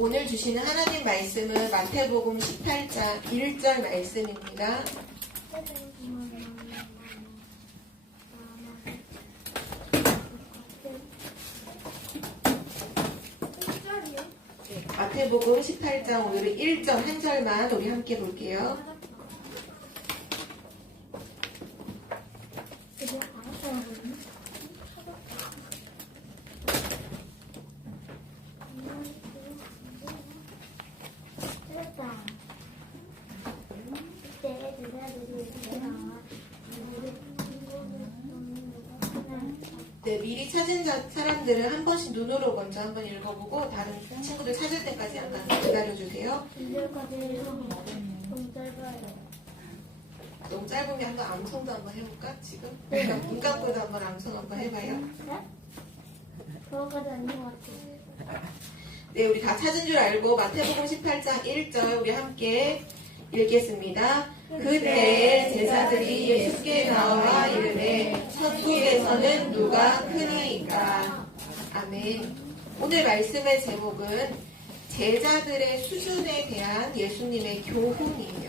오늘 주시는 하나님 말씀은 마태복음 18장 1절 말씀입니다. 네, 마태복음 18장 오늘은 1절 한 절만 우리 함께 볼게요. 네, 미리 찾은 사람들은 한 번씩 눈으로 먼저 한번 읽어보고 다른 친구들 찾을 때까지 약간 기다려주세요. 너무 짧으면 한번 암송도 한번 해볼까? 지금? 눈 감고도 한번 암송 한번 해봐요. 그거까지 아닌 것 같아요. 네, 우리 다 찾은 줄 알고 마태복음 18장 1절 우리 함께 읽겠습니다. 그때 제자들이 예수께 나와 이르되 천국에서는 누가 크니이까. 아멘. 오늘 말씀의 제목은 제자들의 수준에 대한 예수님의 교훈이에요.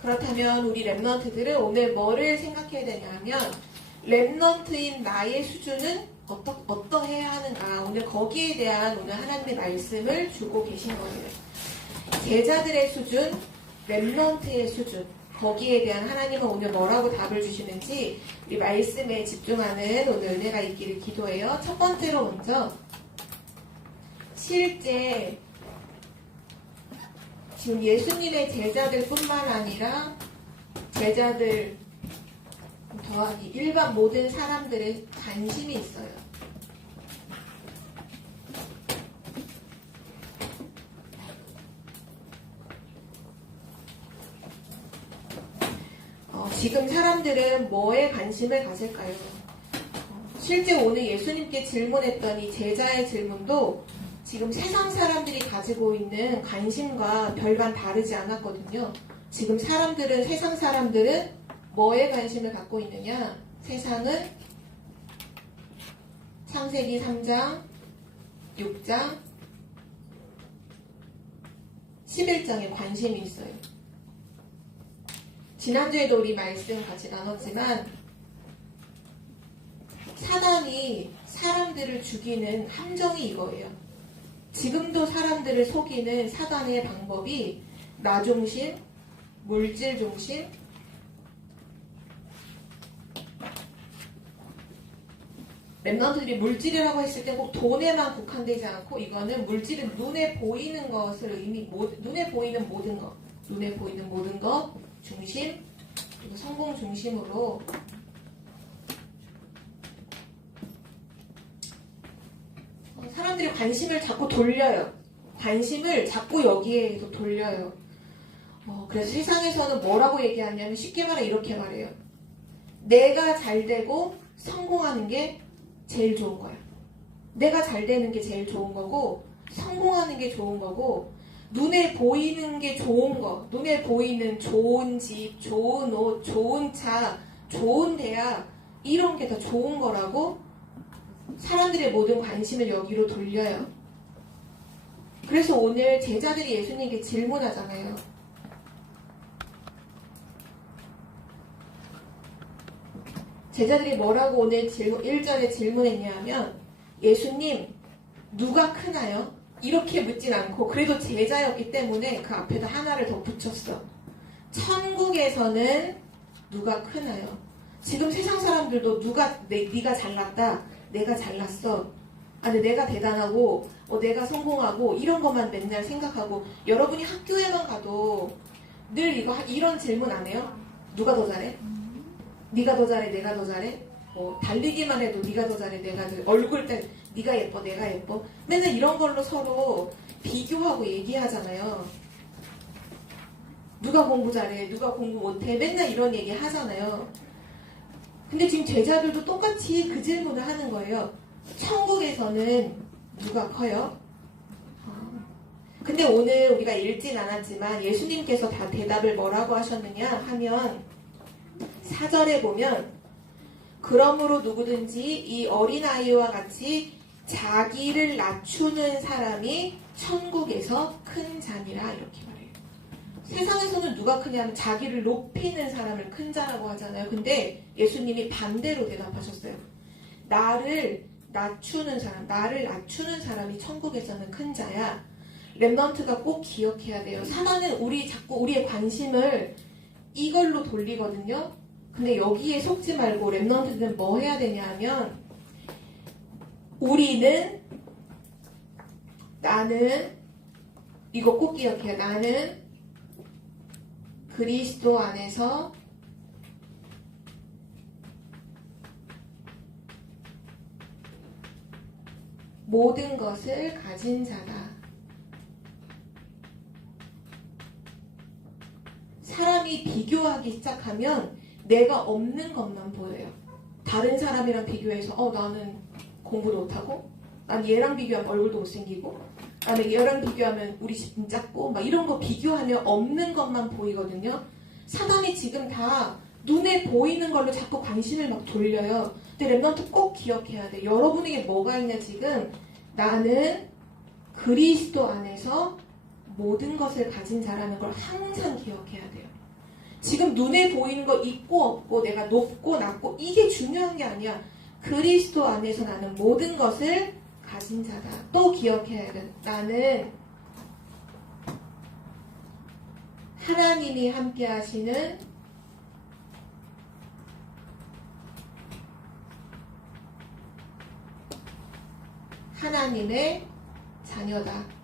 그렇다면 우리 랩넌트들은 오늘 뭐를 생각해야 되냐면 랩넌트인 나의 수준은 어떠해야 하는가, 오늘 거기에 대한 오늘 하나님의 말씀을 주고 계신 거예요. 제자들의 수준, 랩넌트의 수준, 거기에 대한 하나님은 오늘 뭐라고 답을 주시는지 우리 말씀에 집중하는 오늘 은혜가 있기를 기도해요. 첫 번째로 먼저 실제 지금 예수님의 제자들 뿐만 아니라 제자들 더하기 일반 모든 사람들의 관심이 있어요. 지금 사람들은 뭐에 관심을 가질까요? 실제 오늘 예수님께 질문했던 이 제자의 질문도 지금 세상 사람들이 가지고 있는 관심과 별반 다르지 않았거든요. 지금 세상 사람들은 뭐에 관심을 갖고 있느냐? 세상은 창세기 3장, 6장, 11장에 관심이 있어요. 지난주에도 우리 말씀 같이 나눴지만 사단이 사람들을 죽이는 함정이 이거예요. 지금도 사람들을 속이는 사단의 방법이 나 중심, 물질 중심, 랩넌트들이 물질이라고 했을 때 꼭 돈에만 국한되지 않고 이거는 물질은 눈에 보이는 것을 눈에 보이는 모든 것 중심, 그리고 성공 중심으로 사람들이 관심을 자꾸 돌려요. 관심을 자꾸 여기에서 돌려요. 그래서 세상에서는 뭐라고 얘기하냐면 쉽게 말해 이렇게 말해요. 내가 잘 되고 성공하는 게 제일 좋은 거야. 내가 잘 되는 게 제일 좋은 거고 성공하는 게 좋은 거고 눈에 보이는 게 좋은 거, 눈에 보이는 좋은 집, 좋은 옷, 좋은 차, 좋은 대학 이런 게 더 좋은 거라고 사람들의 모든 관심을 여기로 돌려요. 그래서 오늘 제자들이 예수님께 질문하잖아요. 제자들이 뭐라고 오늘 1절에 질문했냐면 예수님 누가 크나요? 이렇게 묻진 않고 그래도 제자였기 때문에 그 앞에다 하나를 더 붙였어. 천국에서는 누가 크나요? 지금 세상 사람들도 네가 잘났다, 내가 잘났어, 아니 내가 대단하고 내가 성공하고 이런 것만 맨날 생각하고, 여러분이 학교에만 가도 늘 이런 질문 안 해요? 누가 더 잘해? 네가 더 잘해, 내가 더 잘해? 달리기만 해도 네가 더 잘해, 내가 더 잘해. 얼굴 때 네가 예뻐, 내가 예뻐. 맨날 이런 걸로 서로 비교하고 얘기하잖아요. 누가 공부 잘해, 누가 공부 못해, 맨날 이런 얘기 하잖아요. 근데 지금 제자들도 똑같이 그 질문을 하는 거예요. 천국에서는 누가 커요? 근데 오늘 우리가 읽진 않았지만 예수님께서 다 대답을 뭐라고 하셨느냐 하면 4절에 보면 그러므로 누구든지 이 어린아이와 같이 자기를 낮추는 사람이 천국에서 큰 자니라 이렇게 말해요. 세상에서는 누가 크냐면 자기를 높이는 사람을 큰 자라고 하잖아요. 근데 예수님이 반대로 대답하셨어요. 나를 낮추는 낮추는 사람이 천국에서는 큰 자야. 렘넌트가 꼭 기억해야 돼요. 사단은 자꾸 우리의 관심을 이걸로 돌리거든요. 근데 여기에 속지 말고 렘넌트들은 뭐 해야 되냐 하면 나는 이거 꼭 기억해요. 나는 그리스도 안에서 모든 것을 가진 자다. 사람이 비교하기 시작하면 내가 없는 것만 보여요. 다른 사람이랑 비교해서 나는 공부도 못하고 난 얘랑 비교하면 얼굴도 못생기고 나는 얘랑 비교하면 우리 집은 작고 막 이런 거 비교하면 없는 것만 보이거든요. 사단이 지금 다 눈에 보이는 걸로 자꾸 관심을 막 돌려요. 근데 렘넌트 꼭 기억해야 돼. 여러분에게 뭐가 있냐 지금 나는 그리스도 안에서 모든 것을 가진 자라는 걸 항상 기억해야 돼요. 지금 눈에 보이는 거 있고 없고 내가 높고 낮고 이게 중요한 게 아니야. 그리스도 안에서 나는 모든 것을 가진 자다. 또 기억해야 돼. 나는 하나님이 함께 하시는 하나님의 자녀다.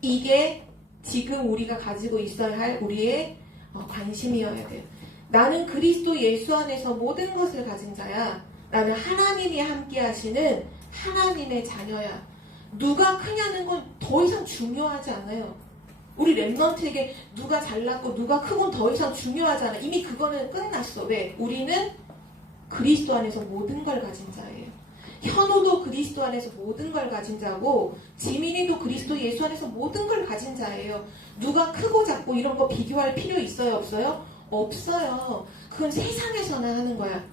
이게 지금 우리가 가지고 있어야 할 우리의 관심이어야 돼요. 나는 그리스도 예수 안에서 모든 것을 가진 자야. 나는 하나님이 함께 하시는 하나님의 자녀야. 누가 크냐는 건 더 이상 중요하지 않아요. 우리 렘넌트에게 누가 잘났고 누가 크고는 더 이상 중요하지 않아. 이미 그거는 끝났어. 왜? 우리는 그리스도 안에서 모든 걸 가진 자예요. 현우도 그리스도 안에서 모든 걸 가진 자고 지민이도 그리스도 예수 안에서 모든 걸 가진 자예요. 누가 크고 작고 이런 거 비교할 필요 있어요? 없어요? 없어요. 그건 세상에서나 하는 거야.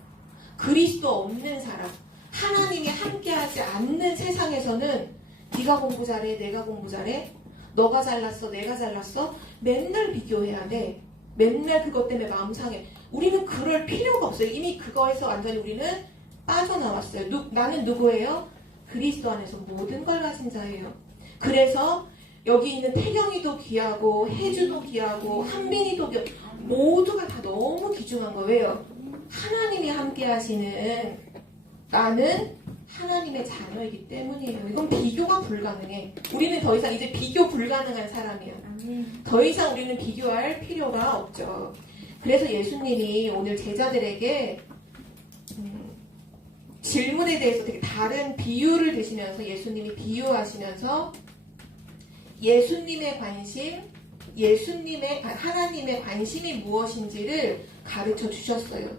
그리스도 없는 사람, 하나님이 함께하지 않는 세상에서는 네가 공부 잘해, 내가 공부 잘해, 너가 잘났어, 내가 잘났어, 맨날 비교해야 돼. 맨날 그것 때문에 마음 상해. 우리는 그럴 필요가 없어요. 이미 그거에서 완전히 우리는 빠져나왔어요. 나는 누구예요? 그리스도 안에서 모든 걸 가진 자예요. 그래서 여기 있는 태경이도 귀하고 혜주도 귀하고 한빈이도 귀하고 모두가 다 너무 귀중한 거예요. 왜요? 하나님이 함께 하시는 나는 하나님의 자녀이기 때문이에요. 이건 비교가 불가능해. 우리는 더 이상 이제 비교 불가능한 사람이에요. 더 이상 우리는 비교할 필요가 없죠. 그래서 예수님이 오늘 제자들에게 질문에 대해서 되게 다른 비유를 드시면서 예수님이 비유하시면서 예수님의 관심, 하나님의 관심이 무엇인지를 가르쳐 주셨어요.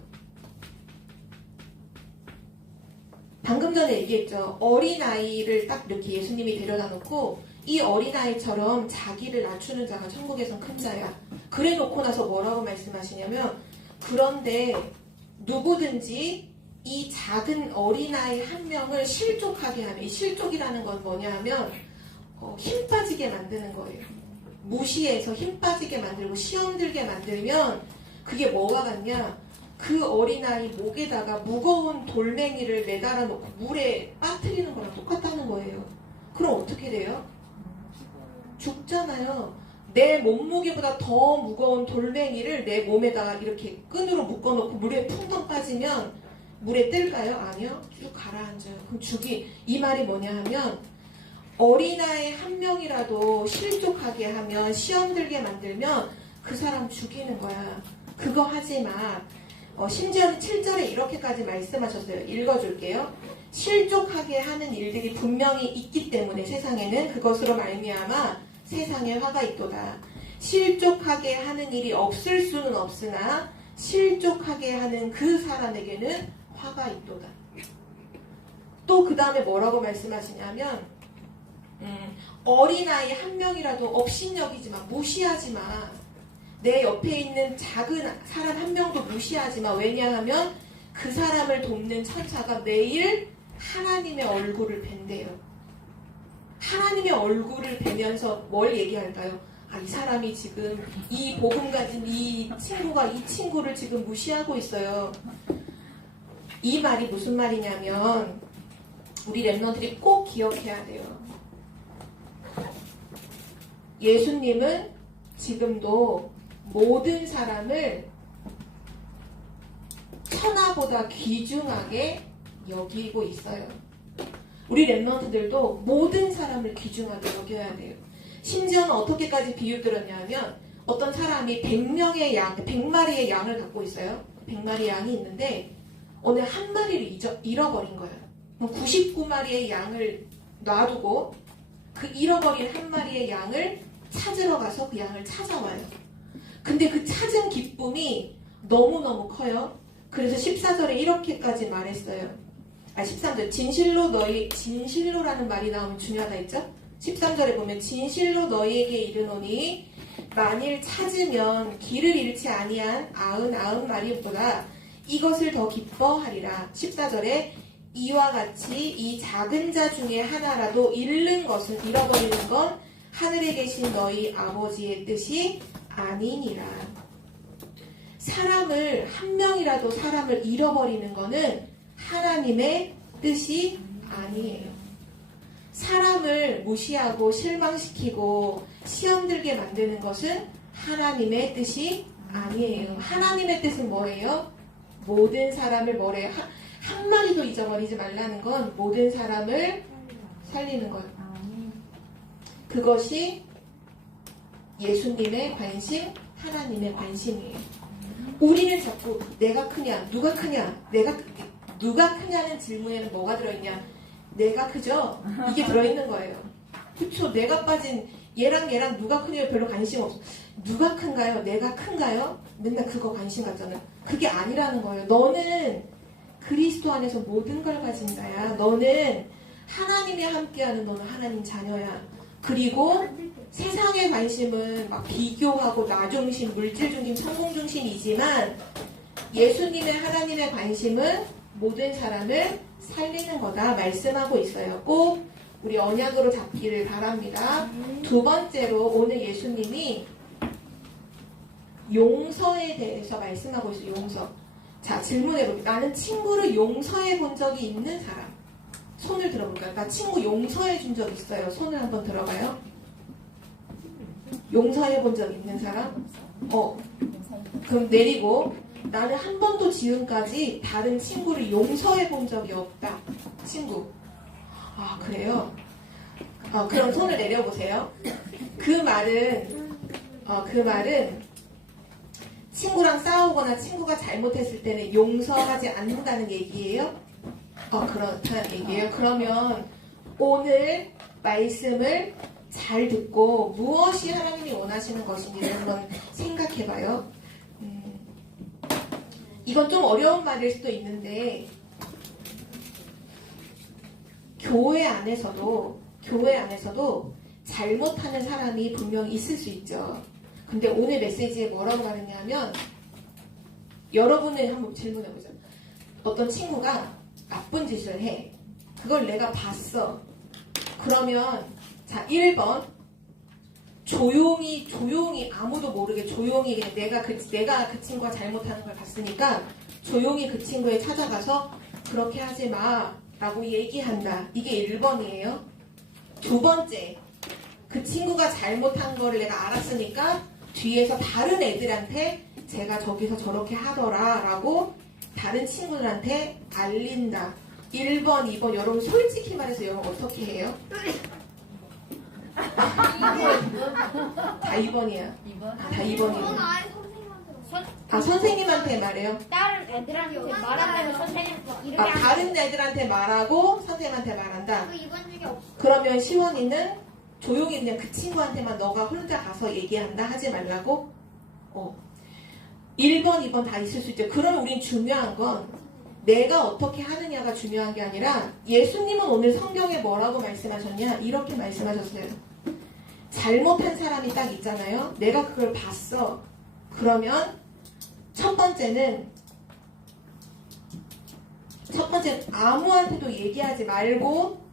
방금 전에 얘기했죠. 어린아이를 딱 이렇게 예수님이 데려다 놓고 이 어린아이처럼 자기를 낮추는 자가 천국에선 큰 자야. 그래 놓고 나서 뭐라고 말씀하시냐면 그런데 누구든지 이 작은 어린아이 한 명을 실족하게 하면, 이 실족이라는 건 뭐냐 하면 힘 빠지게 만드는 거예요. 무시해서 힘 빠지게 만들고 시험 들게 만들면 그게 뭐가 같냐? 그 어린아이 목에다가 무거운 돌멩이를 매달아 놓고 물에 빠뜨리는 거랑 똑같다는 거예요. 그럼 어떻게 돼요? 죽잖아요. 내 몸무게보다 더 무거운 돌멩이를 내 몸에다가 이렇게 끈으로 묶어놓고 물에 풍덩 빠지면 물에 뜰까요? 아니요. 쭉 가라앉아요. 그럼 이 말이 뭐냐 하면 어린아이 한 명이라도 실족하게 하면 시험 들게 만들면 그 사람 죽이는 거야. 그거 하지 마. 심지어는 7절에 이렇게까지 말씀하셨어요. 읽어줄게요. 실족하게 하는 일들이 분명히 있기 때문에 세상에는 그것으로 말미암아 세상에 화가 있도다. 실족하게 하는 일이 없을 수는 없으나 실족하게 하는 그 사람에게는 화가 있도다. 또 그 다음에 뭐라고 말씀하시냐면 어린아이 한 명이라도 업신여기지 마, 무시하지 마. 내 옆에 있는 작은 사람 한 명도 무시하지 마. 왜냐하면 그 사람을 돕는 천사가 매일 하나님의 얼굴을 뵌대요. 하나님의 얼굴을 뵈면서 뭘 얘기할까요? 아, 이 사람이 지금 이 복음 가진 이 친구가 이 친구를 지금 무시하고 있어요. 이 말이 무슨 말이냐면 우리 랩런들이 꼭 기억해야 돼요. 예수님은 지금도 모든 사람을 천하보다 귀중하게 여기고 있어요. 우리 랩런트들도 모든 사람을 귀중하게 여겨야 돼요. 심지어는 어떻게까지 비유 들었냐면 어떤 사람이 100마리의 양을 갖고 있어요. 100마리의 양이 있는데 오늘 한 마리를 잃어버린 거예요. 99마리의 양을 놔두고 그 잃어버린 한 마리의 양을 찾으러 가서 그 양을 찾아와요. 근데 그 찾은 기쁨이 너무너무 커요. 그래서 14절에 이렇게까지 말했어요. 13절 진실로라는 말이 나오면 중요하다 했죠? 13절에 보면 진실로 너희에게 이르노니 만일 찾으면 길을 잃지 아니한 99마리보다 이것을 더 기뻐하리라. 14절에 이와 같이 이 작은 자 중에 하나라도 잃는 것은 잃어버리는 건 하늘에 계신 너희 아버지의 뜻이 아니니라. 사람을 한 명이라도 사람을 잃어버리는 것은 하나님의 뜻이 아니에요. 사람을 무시하고 실망시키고 시험 들게 만드는 것은 하나님의 뜻이 아니에요. 하나님의 뜻은 뭐예요? 모든 사람을 뭐래요? 한 마리도 잊어버리지 말라는 건 모든 사람을 살리는 거예요. 그것이 예수님의 관심, 하나님의 관심이에요. 우리는 자꾸 내가 크냐, 누가 크냐, 누가 크냐는 질문에는 뭐가 들어있냐? 내가 크죠? 이게 들어있는 거예요. 그쵸? 내가 빠진 얘랑 누가 크냐에 별로 관심 없어. 누가 큰가요? 내가 큰가요? 맨날 그거 관심 갖잖아요. 그게 아니라는 거예요. 너는 그리스도 안에서 모든 걸 가진 자야. 너는 하나님이 함께하는 너는 하나님 자녀야. 그리고 세상의 관심은 막 비교하고 나중심, 물질중심, 성공중심이지만 예수님의 하나님의 관심은 모든 사람을 살리는 거다 말씀하고 있어요. 꼭 우리 언약으로 잡기를 바랍니다. 두 번째로 오늘 예수님이 용서에 대해서 말씀하고 있어요. 용서. 자, 질문해볼게요. 나는 친구를 용서해 본 적이 있는 사람. 손을 들어볼까요? 나 친구 용서해 준 적 있어요. 손을 한번 들어봐요. 용서해 본 적 있는 사람? 그럼 내리고 나는 한 번도 지금까지 다른 친구를 용서해 본 적이 없다. 친구. 아, 그래요? 그럼 손을 내려보세요. 그 말은 친구랑 싸우거나 친구가 잘못했을 때는 용서하지 않는다는 얘기예요? 그렇다는 얘기예요. 그러면 오늘 말씀을 잘 듣고 무엇이 하나님이 원하시는 것인지를 한번 생각해봐요. 이건 좀 어려운 말일 수도 있는데 교회 안에서도 잘못하는 사람이 분명히 있을 수 있죠. 근데 오늘 메시지에 뭐라고 말했냐면 여러분을 한번 질문해보자. 어떤 친구가 나쁜 짓을 해. 그걸 내가 봤어. 그러면 자 1번 조용히 아무도 모르게 조용히 그냥 내가 그 친구가 잘못하는 걸 봤으니까 조용히 그 친구에 찾아가서 그렇게 하지 마 라고 얘기한다. 이게 1번이에요. 두 번째, 그 친구가 잘못한 거를 내가 알았으니까 뒤에서 다른 애들한테 제가 저기서 저렇게 하더라 라고 다른 친구들한테 알린다. 1번, 2번. 여러분 솔직히 말해서 여러분 어떻게 해요? 다 2번이야. 2번? 다 2번이에요. 선생님한테 말해요. 다른 애들한테 말하면 선생님 이렇게 다른 애들한테 말하고 선생님한테 말한다. 이번 중에 없어. 그러면 시원이는 조용히 그냥 그 친구한테만 너가 혼자 가서 얘기한다 하지 말라고? 1번, 2번 다 있을 수 있죠. 그럼 우린 중요한 건 내가 어떻게 하느냐가 중요한 게 아니라 예수님은 오늘 성경에 뭐라고 말씀하셨냐? 이렇게 말씀하셨어요. 잘못한 사람이 딱 있잖아요. 내가 그걸 봤어. 그러면 첫 번째는 아무한테도 얘기하지 말고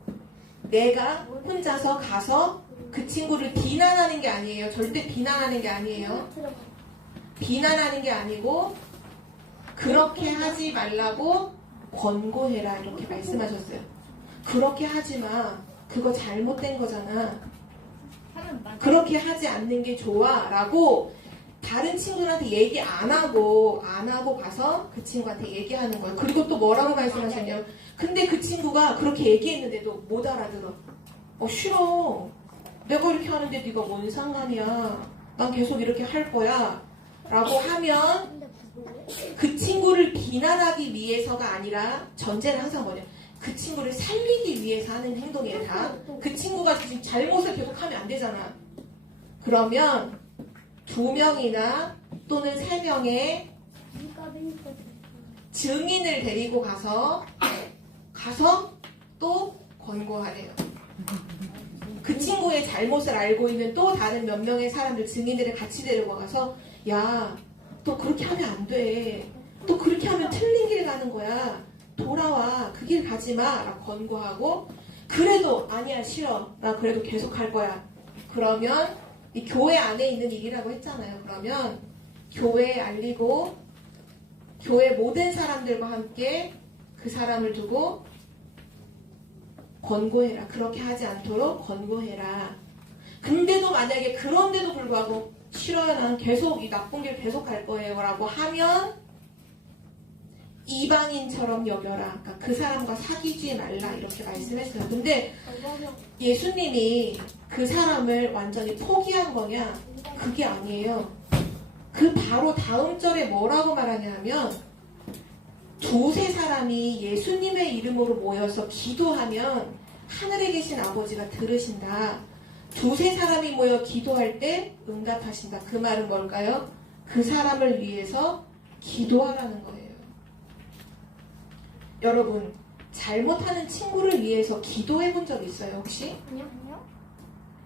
내가 혼자서 가서 그 친구를 비난하는 게 아니에요. 절대 비난하는 게 아니에요. 비난하는 게 아니고 그렇게 하지 말라고 권고해라 이렇게 말씀하셨어요. 그렇게 하지 마. 그거 잘못된 거잖아. 그렇게 하지 않는 게 좋아 라고 다른 친구한테 얘기 안 하고 가서 그 친구한테 얘기하는 거예요. 그리고 또 뭐라고 말씀하셨냐면 근데 그 친구가 그렇게 얘기했는데도 못 알아들어. 싫어. 내가 이렇게 하는데 네가 뭔 상관이야. 난 계속 이렇게 할 거야. 라고 하면 그 친구를 비난하기 위해서가 아니라 전제는 항상 뭐냐. 그 친구를 살리기 위해서 하는 행동이에요. 다. 그 친구가 지금 잘못을 계속하면 안 되잖아. 그러면 2명이나 또는 3명의 증인을 데리고 가서 또 권고하래요. 그 친구의 잘못을 알고 있는 또 다른 몇 명의 사람들 증인들을 같이 데리고 가서 야, 또 그렇게 하면 안 돼. 또 그렇게 하면 틀린 길 가는 거야. 돌아와. 그 길 가지 마. 라고 권고하고 그래도 아니야 싫어. 나 그래도 계속 할 거야. 그러면 이 교회 안에 있는 일이라고 했잖아요. 그러면 교회에 알리고 교회 모든 사람들과 함께 그 사람을 두고 권고해라. 그렇게 하지 않도록 권고해라. 근데도 만약에 그런데도 불구하고 싫어요. 난 계속 이 나쁜 길 계속 갈 거예요. 라고 하면 이방인처럼 여겨라. 그러니까 그 사람과 사귀지 말라. 이렇게 말씀했어요. 근데 예수님이 그 사람을 완전히 포기한 거냐? 그게 아니에요. 그 바로 다음 절에 뭐라고 말하냐면 2-3 사람이 예수님의 이름으로 모여서 기도하면 하늘에 계신 아버지가 들으신다. 2-3 사람이 모여 기도할 때 응답하신다. 그 말은 뭘까요? 그 사람을 위해서 기도하라는 거예요. 여러분, 잘못하는 친구를 위해서 기도해 본 적 있어요, 혹시? 아니요.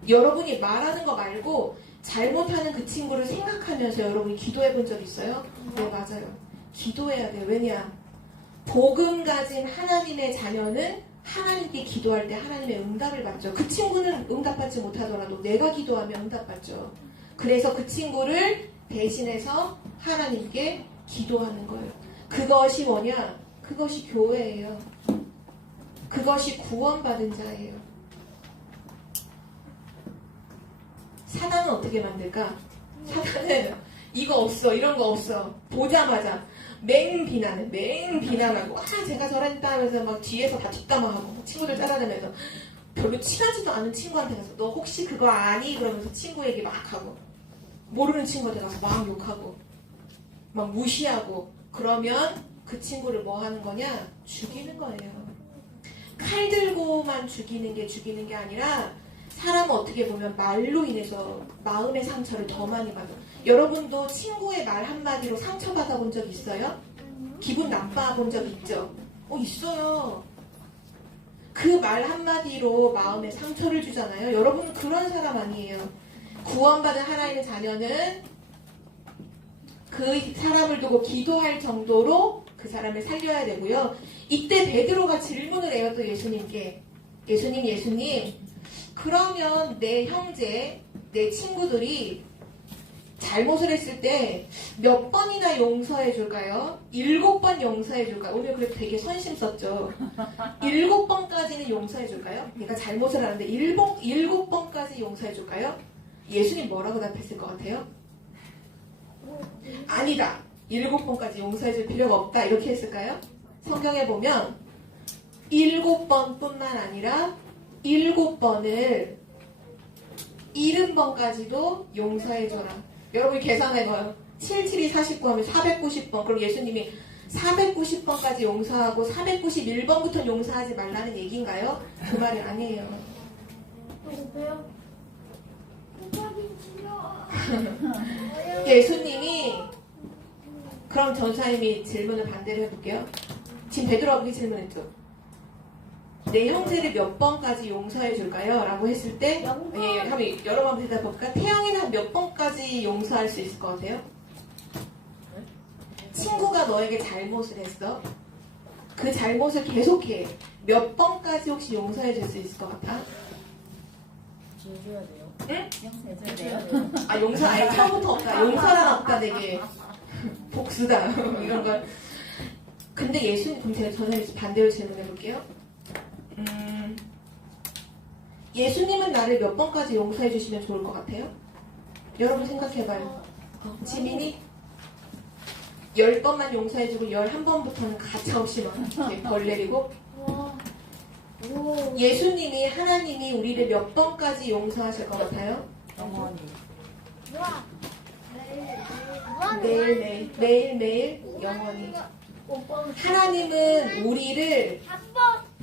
여러분이 말하는 거 말고 잘못하는 그 친구를 생각하면서 여러분이 기도해 본 적 있어요? 네, 맞아요. 기도해야 돼요. 왜냐? 복음 가진 하나님의 자녀는 하나님께 기도할 때 하나님의 응답을 받죠. 그 친구는 응답받지 못하더라도 내가 기도하면 응답받죠. 그래서 그 친구를 대신해서 하나님께 기도하는 거예요. 그것이 뭐냐? 그것이 교회예요. 그것이 구원받은 자예요. 사단은 어떻게 만들까? 사단은 이거 없어, 이런 거 없어. 보자마자 맹 비난하고 제가 저랬다 하면서 막 뒤에서 다 뒷담화하고 친구들 따라다니면서 별로 친하지도 않은 친구한테 가서 너 혹시 그거 아니? 그러면서 친구 얘기 막 하고 모르는 친구한테 가서 막 욕하고 막 무시하고 그러면 그 친구를 뭐 하는 거냐? 죽이는 거예요. 칼 들고만 죽이는 게 아니라 사람은 어떻게 보면 말로 인해서 마음의 상처를 더 많이 받아. 여러분도 친구의 말 한마디로 상처받아 본 적 있어요? 기분 나빠 본 적 있죠? 있어요. 그 말 한마디로 마음에 상처를 주잖아요. 여러분은 그런 사람 아니에요. 구원받은 하나님의 자녀는 그 사람을 두고 기도할 정도로 그 사람을 살려야 되고요. 이때 베드로가 질문을 해요. 또 예수님께. 예수님 그러면 내 형제, 내 친구들이 잘못을 했을 때 몇 번이나 용서해 줄까요? 7번 용서해 줄까요? 오늘 그래도 되게 선심 썼죠. 7번까지는 용서해 줄까요? 내가 잘못을 하는데 7번까지 용서해 줄까요? 예수님 뭐라고 답했을 것 같아요? 아니다. 7번까지 용서해 줄 필요가 없다. 이렇게 했을까요? 성경에 보면 7번뿐만 아니라 7번을 70번까지도 용서해줘라. 여러분이 계산해봐요. 77이 49 하면 490번. 그럼 예수님이 490번까지 용서하고 491번부터 용서하지 말라는 얘기인가요? 그 말이 아니에요. 예수님이 그럼 전사님이 질문을 반대로 해볼게요. 지금 베드로가 질문했죠. 내 형제를 몇 번까지 용서해 줄까요? 라고 했을 때 한번 여러 번 대답해볼까? 태영이는 한 몇 번까지 용서할 수 있을 것 같아요? 친구가 너에게 잘못을 했어. 그 잘못을 계속해. 몇 번까지 혹시 용서해 줄 수 있을 것 같아? 줘야 돼요. 응? 용서해줘야 돼요. 아, 용서 아예 처음부터 없다. 용서란 없다 되게 복수다. 이런 걸. 근데 예수님, 그럼 제가 전에 반대로 질문해 볼게요. 예수님은 나를 몇 번까지 용서해 주시면 좋을 것 같아요? 여러분 생각해봐요. 지민이 10번만 용서해주고 11번부터는 가차없이 막 이렇게 벌 내리고 예수님이 하나님이 우리를 몇 번까지 용서하실 것 같아요? 영원히. 매일매일 영원히. 하나님은 우리를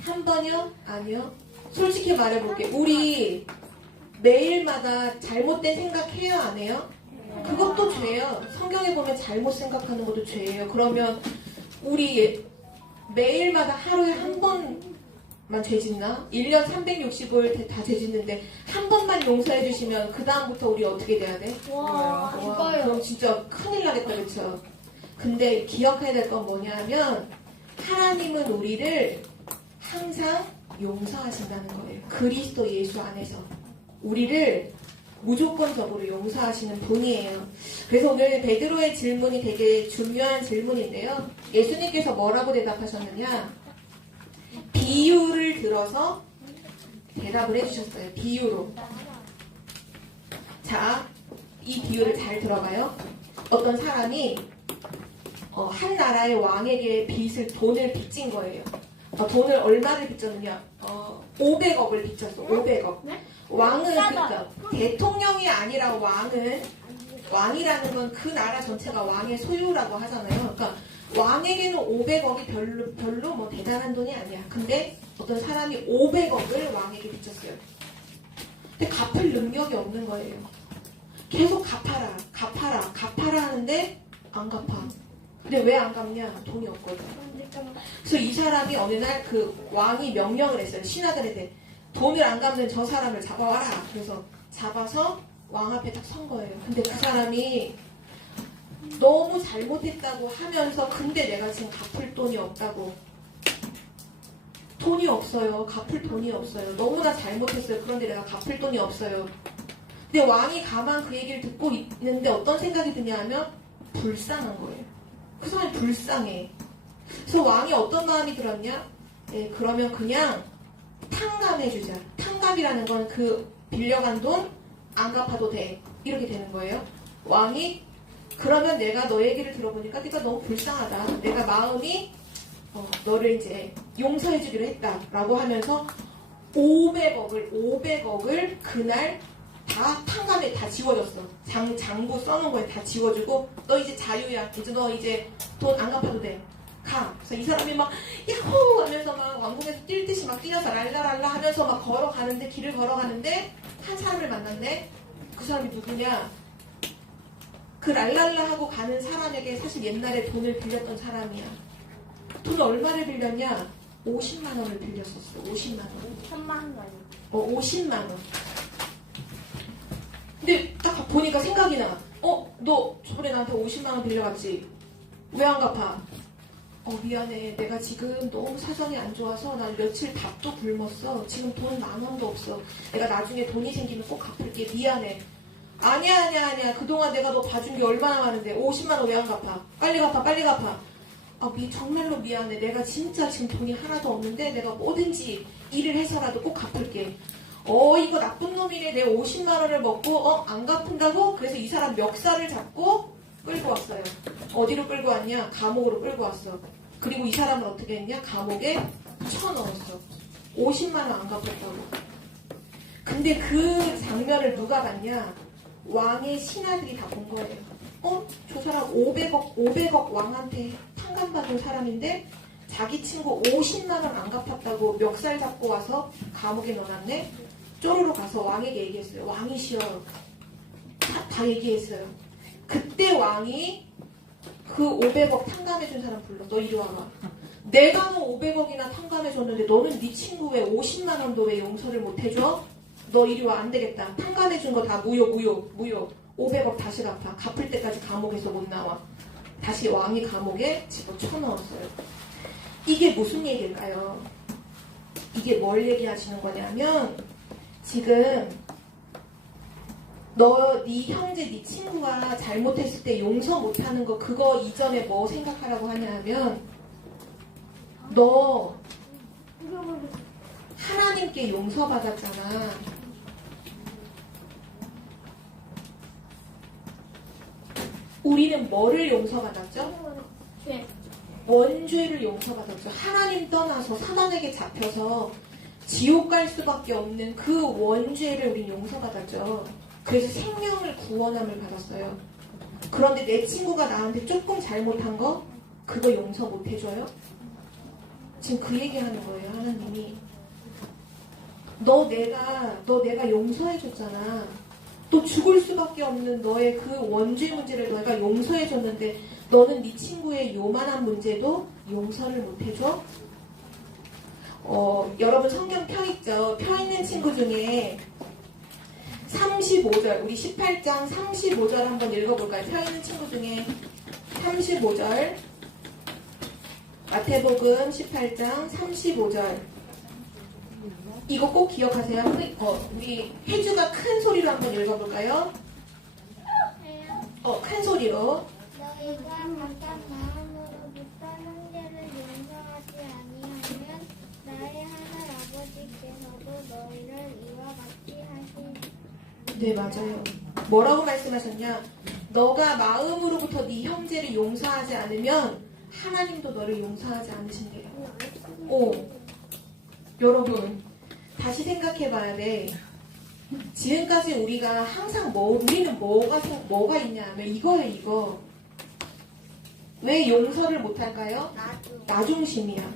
한 번이요? 아니요. 솔직히 말해볼게. 우리 매일마다 잘못된 생각해요? 안 해요? 그것도 죄예요. 성경에 보면 잘못 생각하는 것도 죄예요. 그러면 우리 매일마다 하루에 한 번만 죄 짓나? 1년 365일 다 죄 짓는데 한 번만 용서해 주시면 그 다음부터 우리 어떻게 돼야 돼? 와, 죽어요. 그럼 진짜 큰일 나겠다, 그렇죠? 근데 기억해야 될 건 뭐냐면 하나님은 우리를 항상 용서하신다는 거예요. 그리스도 예수 안에서 우리를 무조건적으로 용서하시는 분이에요. 그래서 오늘 베드로의 질문이 되게 중요한 질문인데요. 예수님께서 뭐라고 대답하셨느냐? 비유를 들어서 대답을 해주셨어요. 비유로. 자, 이 비유를 잘 들어봐요. 어떤 사람이 한 나라의 왕에게 돈을 빚진 거예요. 돈을 얼마를 빚졌느냐? 500억을 빚졌어. 500억. 왕은 그러니까 대통령이 아니라 왕이라는 건 그 나라 전체가 왕의 소유라고 하잖아요. 그러니까 왕에게는 500억이 별로 뭐 대단한 돈이 아니야. 근데 어떤 사람이 500억을 왕에게 빚졌어요. 근데 갚을 능력이 없는 거예요. 계속 갚아라 하는데 안 갚아. 근데 왜 안 갚냐? 돈이 없거든. 그래서 이 사람이 어느 날 그 왕이 명령을 했어요. 신하들한테 돈을 안 갚는 저 사람을 잡아와라. 그래서 잡아서 왕 앞에 딱 선 거예요. 근데 그 사람이 너무 잘못했다고 하면서 근데 내가 지금 갚을 돈이 없다고. 돈이 없어요. 갚을 돈이 없어요. 너무나 잘못했어요. 그런데 내가 갚을 돈이 없어요. 근데 왕이 가만 그 얘기를 듣고 있는데 어떤 생각이 드냐 하면 불쌍한 거예요. 그 사람이 불쌍해. 그래서 왕이 어떤 마음이 들었냐? 네, 그러면 그냥 탕감해주자. 탕감이라는 건 그 빌려간 돈 안 갚아도 돼. 이렇게 되는 거예요. 왕이 그러면 내가 너 얘기를 들어보니까 네가 너무 불쌍하다. 내가 마음이 너를 이제 용서해주기로 했다라고 하면서 500억을 그날 다 탕감에 다 지워줬어. 장부 써놓은 거에 다 지워주고 너 이제 자유야. 이제 너 이제 돈 안 갚아도 돼. 가. 그래서 이 사람이 막 야호 하면서 막 왕궁에서 뛸 듯이 막 뛰어서 랄라랄라 하면서 막 길을 걸어가는데 한 사람을 만났네. 그 사람이 누구냐? 그 랄랄라 하고 가는 사람에게 사실 옛날에 돈을 빌렸던 사람이야. 돈을 얼마를 빌렸냐? 50만 원을 빌렸었어. 50만 원. 3만 원. 50만 원. 근데 딱 보니까 생각이 나. 너 저번에 나한테 50만 원 빌려갔지? 왜 안 갚아? 미안해. 내가 지금 너무 사정이 안 좋아서 난 며칠 밥도 굶었어. 지금 돈 10,000원도 없어. 내가 나중에 돈이 생기면 꼭 갚을게. 미안해. 아니야. 그동안 내가 너 봐준 게 얼마나 많은데 50만 원 왜 안 갚아? 빨리 갚아. 정말로 미안해. 내가 진짜 지금 돈이 하나도 없는데 내가 뭐든지 일을 해서라도 꼭 갚을게. 이거 나쁜 놈이네. 내 50만 원을 먹고 안 갚은다고? 그래서 이 사람 멱살을 잡고 끌고 왔어요. 어디로 끌고 왔냐? 감옥으로 끌고 왔어. 그리고 이 사람은 어떻게 했냐? 감옥에 쳐넣었어. 50만 원 안 갚았다고. 근데 그 장면을 누가 봤냐? 왕의 신하들이 다 본 거예요. 저 사람 500억 왕한테 탕감받은 사람인데 자기 친구 50만 원 안 갚았다고 멱살 잡고 와서 감옥에 넣어놨네. 쪼르르 가서 왕에게 얘기했어요. 왕이시여. 다 얘기했어요. 그때 왕이 그 500억 탕감해준 사람 불러. 너 이리 와봐. 내가 너 500억이나 탕감해줬는데 너는 네 친구 왜 50만 원도 왜 용서를 못 해줘? 너 이리 와. 안 되겠다. 탕감해준 거 다 무효. 500억 다시 갚아. 갚을 때까지 감옥에서 못 나와. 다시 왕이 감옥에 집어쳐넣었어요. 이게 무슨 얘기일까요? 이게 뭘 얘기하시는 거냐면 지금 네 형제, 네 친구가 잘못했을 때 용서 못하는 거 그거 이전에 뭐 생각하라고 하냐면 너 하나님께 용서받았잖아. 우리는 뭐를 용서받았죠? 죄. 원죄를 용서받았죠. 하나님 떠나서 사단에게 잡혀서 지옥 갈 수밖에 없는 그 원죄를 우리 용서받았죠. 그래서 생명을 구원함을 받았어요. 그런데 내 친구가 나한테 조금 잘못한 거 그거 용서 못 해줘요? 지금 그 얘기하는 거예요. 하나님이 너 내가 용서해줬잖아. 또 죽을 수밖에 없는 너의 그 원죄 문제를 너가 용서해줬는데 너는 네 친구의 요만한 문제도 용서를 못 해줘? 여러분 성경 펴있죠? 펴있는 친구 중에 35절, 우리 18장 35절 한번 읽어볼까요? 펴있는 친구 중에 35절, 마태복음 18장 35절. 이거 꼭 기억하세요. 우리 혜주가 큰 소리로 한번 읽어볼까요? 큰 소리로. 너희가 각각 마음으로부터 형제를 용서하지 아니하면 나의 하늘 아버지께서도 너희를 이와 같이 하시리라. 네, 맞아요. 뭐라고 말씀하셨냐? 너가 마음으로부터 네 형제를 용서하지 않으면 하나님도 너를 용서하지 않으신대요. 여러분 다시 생각해 봐야 돼. 지금까지 우리가 항상 우리는 뭐가 있냐 하면 이거예요, 이거. 왜 용서를 못할까요? 나중심이야.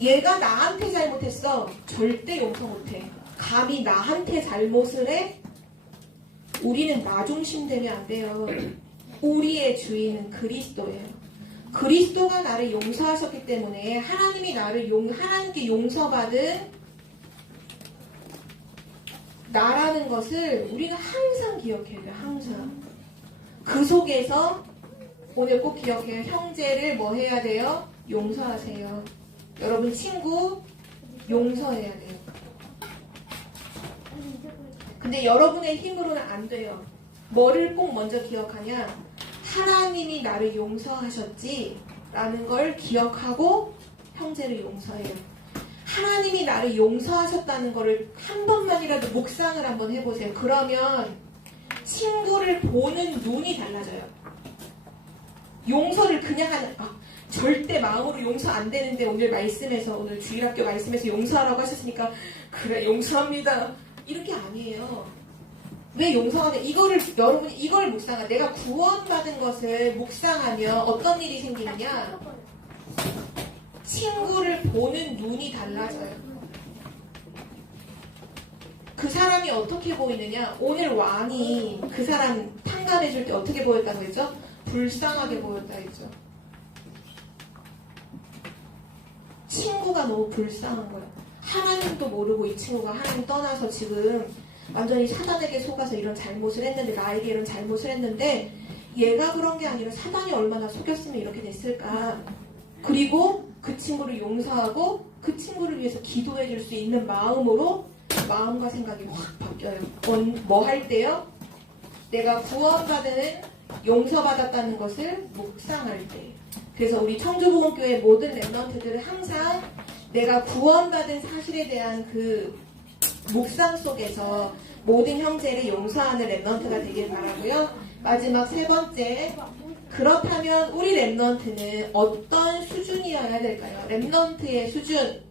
얘가 나한테 잘못했어. 절대 용서 못해. 감히 나한테 잘못을 해? 우리는 나중심 되면 안 돼요. 우리의 주인은 그리스도예요. 그리스도가 나를 용서하셨기 때문에 하나님이 하나님께 용서받은 나라는 것을 우리가 항상 기억해야 돼요. 항상. 그 속에서 오늘 꼭 기억해요. 형제를 뭐 해야 돼요? 용서하세요. 여러분 친구 용서해야 돼요. 근데 여러분의 힘으로는 안 돼요. 뭐를 꼭 먼저 기억하냐? 하나님이 나를 용서하셨지 라는 걸 기억하고 형제를 용서해요. 하나님이 나를 용서하셨다는 거를 한 번만이라도 묵상을 한번 해보세요. 그러면 친구를 보는 눈이 달라져요. 용서를 그냥 절대 마음으로 용서 안 되는데 오늘 주일학교 말씀에서 용서하라고 하셨으니까 그래 용서합니다. 이렇게 아니에요. 왜 용서하냐? 여러분이 이걸 묵상하. 내가 구원받은 것을 묵상하면 어떤 일이 생기느냐? 친구를 보는 눈이 달라져요. 그 사람이 어떻게 보이느냐? 오늘 왕이 그 사람 탕감해줄 때 어떻게 보였다고 했죠? 불쌍하게 보였다 했죠. 친구가 너무 불쌍한 거예요. 하나님도 모르고 이 친구가 하나님 떠나서 지금 완전히 사단에게 속아서 이런 잘못을 했는데 나에게 이런 잘못을 했는데 얘가 그런 게 아니라 사단이 얼마나 속였으면 이렇게 됐을까. 그리고 그 친구를 용서하고 그 친구를 위해서 기도해 줄 수 있는 마음으로 마음과 생각이 확 바뀌어요. 뭐 할 때요? 내가 구원받은 용서받았다는 것을 묵상할 때. 그래서 우리 청주복음교회 모든 랩런트들은 항상 내가 구원받은 사실에 대한 그 묵상 속에서 모든 형제를 용서하는 랩런트가 되길 바라고요. 마지막 세 번째, 그렇다면 우리 랩런트는 어떤 수준이어야 될까요? 랩런트의 수준.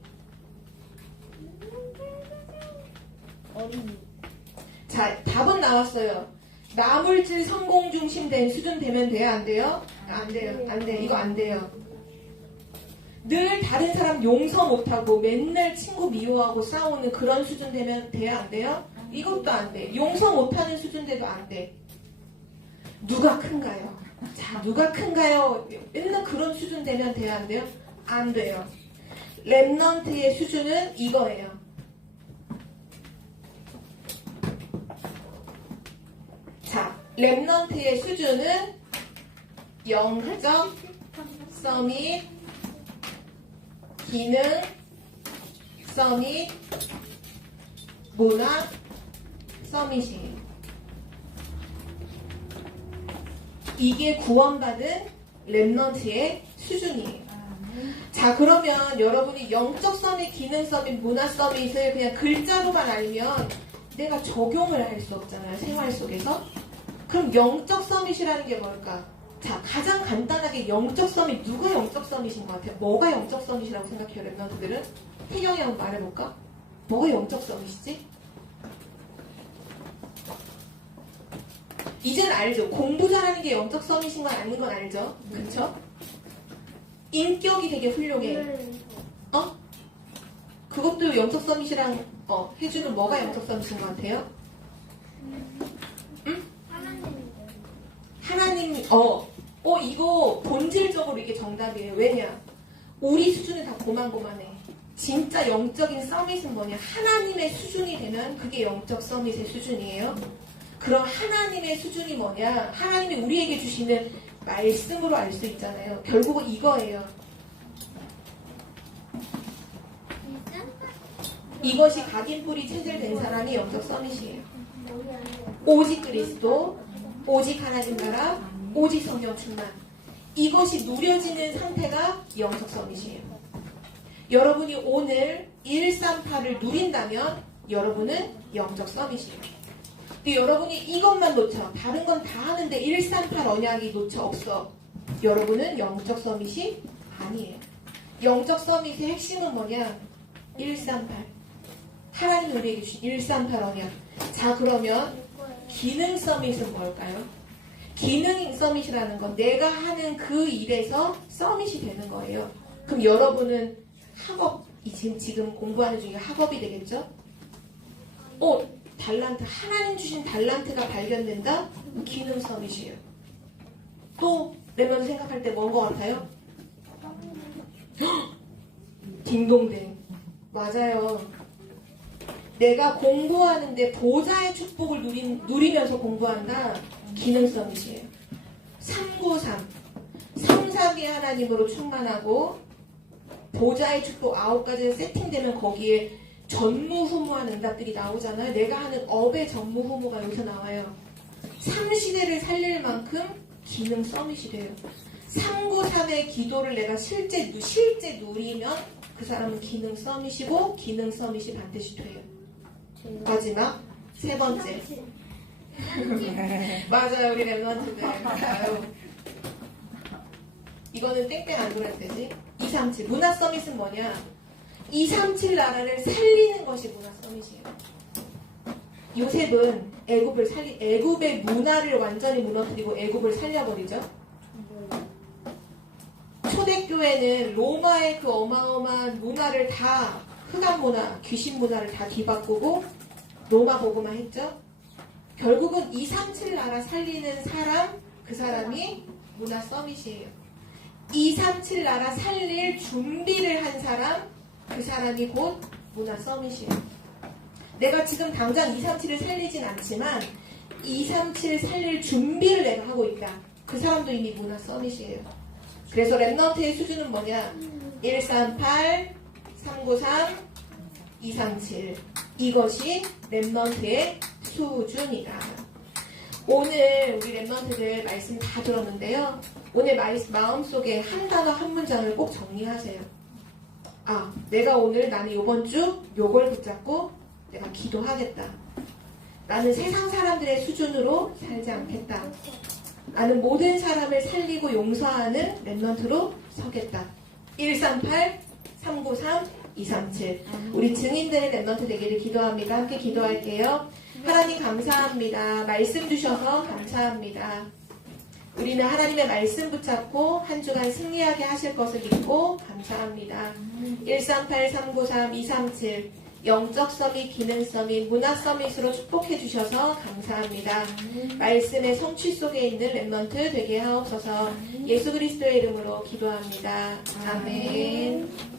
자, 답은 나왔어요. 나물질 성공 중심된 수준 되면 돼요? 안 돼요? 안 돼요. 안 돼. 이거 안 돼요. 늘 다른 사람 용서 못하고 맨날 친구 미워하고 싸우는 그런 수준 되면 돼요? 안 돼요? 이것도 안 돼. 용서 못하는 수준 돼도 안 돼. 누가 큰가요? 자, 누가 큰가요? 맨날 그런 수준 되면 돼요? 안 돼요? 안 돼요. 랩넌트의 수준은 이거예요. 자, 랩넌트의 수준은 영적 서밋, 기능 서밋, 문화 서밋이에요. 이게 구원받은 랩넌트의 수준이에요. 자, 그러면 여러분이 영적 서밋, 기능 서밋, 문화 서밋을 그냥 글자로만 알면 내가 적용을 할 수 없잖아요. 생활 속에서. 그럼 영적 서밋이라는 게 뭘까? 자, 가장 간단하게 영적 서밋, 누가 영적 서밋인 것 같아요? 뭐가 영적 서밋이라고 생각해요, 랩넌트들은? 태경이 한번 말해볼까? 뭐가 영적 서밋이지? 이제는 알죠. 공부 잘하는 게 영적 서밋인 건 아닌 건 알죠? 그쵸? 인격이 되게 훌륭해. 어? 그것도 영적 서밋이랑 해주는 뭐가 영적 서밋인 것 같아요? 응? 하나님, 이거 본질적으로 이게 정답이에요. 왜냐? 우리 수준은 다 고만고만해. 진짜 영적인 서밋은 뭐냐? 하나님의 수준이 되면 그게 영적 서밋의 수준이에요. 그럼 하나님의 수준이 뭐냐? 하나님이 우리에게 주시는 말씀으로 알 수 있잖아요. 결국은 이거예요. 이것이 각인뿌리 체질된 사람이 영적 서밋이에요. 오직 그리스도, 오직 하나님 나라, 오직 성령 충만. 이것이 누려지는 상태가 영적 서밋이에요. 여러분이 오늘 138을 누린다면 여러분은 영적 서밋이에요. 근데 여러분이 이것만 놓쳐. 다른 건 다 하는데 138 언약이 놓쳐 없어. 여러분은 영적 서밋이 아니에요. 영적 서밋의 핵심은 뭐냐? 138. 하나님 우리에게 주신 138 언약. 자, 그러면 기능 서밋은 뭘까요? 기능 서밋이라는 건 내가 하는 그 일에서 서밋이 되는 거예요. 그럼 여러분은 학업, 지금 공부하는 중에 학업이 되겠죠? 달란트, 하나님 주신 달란트가 발견된다? 기능 서밋이에요. 또 내면 생각할 때 뭔 것 같아요? 딩동댕. 맞아요. 내가 공부하는데 보좌의 축복을 누리면서 공부한다? 기능 서밋이에요. 393. 342 하나님으로 충만하고 보좌의 축복 9가지가 세팅되면 거기에 전무후무한 응답들이 나오잖아요. 내가 하는 업의 전무후무가 여기서 나와요. 3시대를 살릴 만큼 기능 서밋이 돼요. 393의 기도를 내가 실제 누리면 그 사람은 기능 서밋이고 기능 서밋이 반드시 돼요. 마지막 세 번째. 맞아요, 우리 랩런트들. 맞아요. 이거는 땡땡 안 돌아야 되지. 237. 문화 서밋은 뭐냐? 237 나라를 살리는 것이 문화 서밋이에요. 요셉은 애굽의 문화를 완전히 무너뜨리고 애굽을 살려버리죠. 초대교회는 로마의 그 어마어마한 문화를 다, 흑암 문화, 귀신 문화를 다 뒤바꾸고 로마 복음화 했죠. 결국은 237 나라 살리는 사람, 그 사람이 문화 서밋이에요. 237 나라 살릴 준비를 한 사람, 그 사람이 곧 문화 서밋이에요. 내가 지금 당장 237을 살리진 않지만 237 살릴 준비를 내가 하고 있다. 그 사람도 이미 문화 서밋이에요. 그래서 랩넌트의 수준은 뭐냐? 138, 393, 237. 이것이 랩넌트의 수준이다. 오늘 우리 랩넌트들 말씀 다 들었는데요. 오늘 마음속에 한 단어 한 문장을 꼭 정리하세요. 내가 오늘 나는 이번 주 요걸 붙잡고 내가 기도하겠다. 나는 세상 사람들의 수준으로 살지 않겠다. 나는 모든 사람을 살리고 용서하는 랩넌트로 서겠다. 138, 393, 237. 우리 증인들의 랩런트 되기를 기도합니다. 함께 기도할게요. 하나님 감사합니다. 말씀 주셔서 감사합니다. 우리는 하나님의 말씀 붙잡고 한 주간 승리하게 하실 것을 믿고 감사합니다. 138, 393, 237 영적 서밋, 기능 서밋, 문화 서밋으로 축복해 주셔서 감사합니다. 말씀의 성취 속에 있는 랩런트 되게 하옵소서. 예수 그리스도의 이름으로 기도합니다. 아멘.